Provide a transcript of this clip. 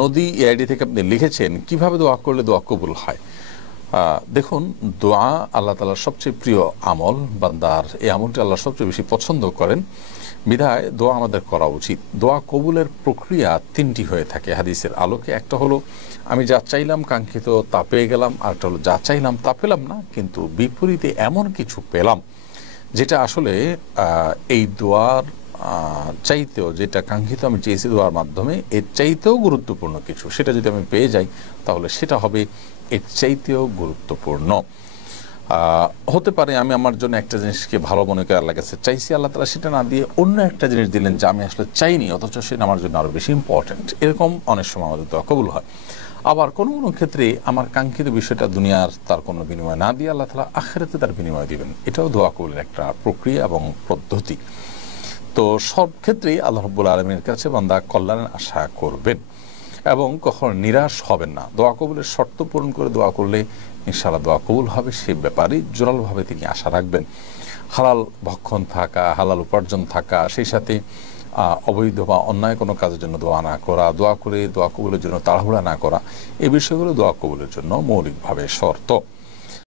নদী এআইডি থেকে আপনি লিখেছেন কিভাবে দোয়া করলে দোয়া কবুল হয়। দেখুন, দোয়া আল্লাহ তাআলার সবচেয়ে প্রিয় আমল, বান্দার এই আমলটি আল্লাহ সবচেয়ে বেশি পছন্দ করেন, বিধায় দোয়া আমাদের করা উচিত। দোয়া কবুলের প্রক্রিয়া তিনটি হয়ে থাকে হাদিসের আলোকে। একটা হলো আমি যা চাইলাম কাঙ্ক্ষিত তা পেয়ে গেলাম, আরেকটা হলো যা চাইলাম তা পেলাম না কিন্তু বিপরীতে এমন কিছু পেলাম যেটা আসলে এই দোয়ার চাইতেও, যেটা কাঙ্ক্ষিত আমি চেয়েছি দোয়ার মাধ্যমে, এর চাইতেও গুরুত্বপূর্ণ কিছু, সেটা যদি আমি পেয়ে যাই তাহলে সেটা হবে এর চাইতেও গুরুত্বপূর্ণ। হতে পারে আমি আমার জন্য একটা জিনিসকে ভালো মনে করে আল্লাহর কাছে চাইছি, আল্লাহ তাআলা সেটা না দিয়ে অন্য একটা জিনিস দিলেন যা আমি আসলে চাইনি, অথচ সেটা আমার জন্য আরও বেশি ইম্পর্ট্যান্ট। এরকম অনেক সময় আমাদের দোয়া কবুল হয়। আবার কোনো কোনো ক্ষেত্রে আমার কাঙ্ক্ষিত বিষয়টা দুনিয়ার তার কোনো বিনিময় না দিয়ে আল্লাহ তাআলা আখিরাতে তার বিনিময় দিবেন। এটাও দোয়া কবুলের একটা প্রক্রিয়া এবং পদ্ধতি। তো সব ক্ষেত্রেই আল্লাহ রাব্বুল আলামিনের কাছে বান্দা কল্যাণের আশা করবেন এবং কখনো নিরাশ হবেন না। দোয়া কবুলের শর্ত পূরণ করে দোয়া করলে ইনশাআল্লাহ দোয়া কবুল হবে, সে ব্যাপারে জোরালোভাবে তিনি আশা রাখবেন। হালাল ভক্ষণ থাকা, হালাল উপার্জন থাকা, সেই সাথে অবৈধ বা অন্যায় কোনো কাজের জন্য দোয়া না করা, দোয়া করে দোয়া কবুলের জন্য তাড়াহুড়া না করা, এই বিষয়গুলো দোয়া কবুলের জন্য মৌলিকভাবে শর্ত।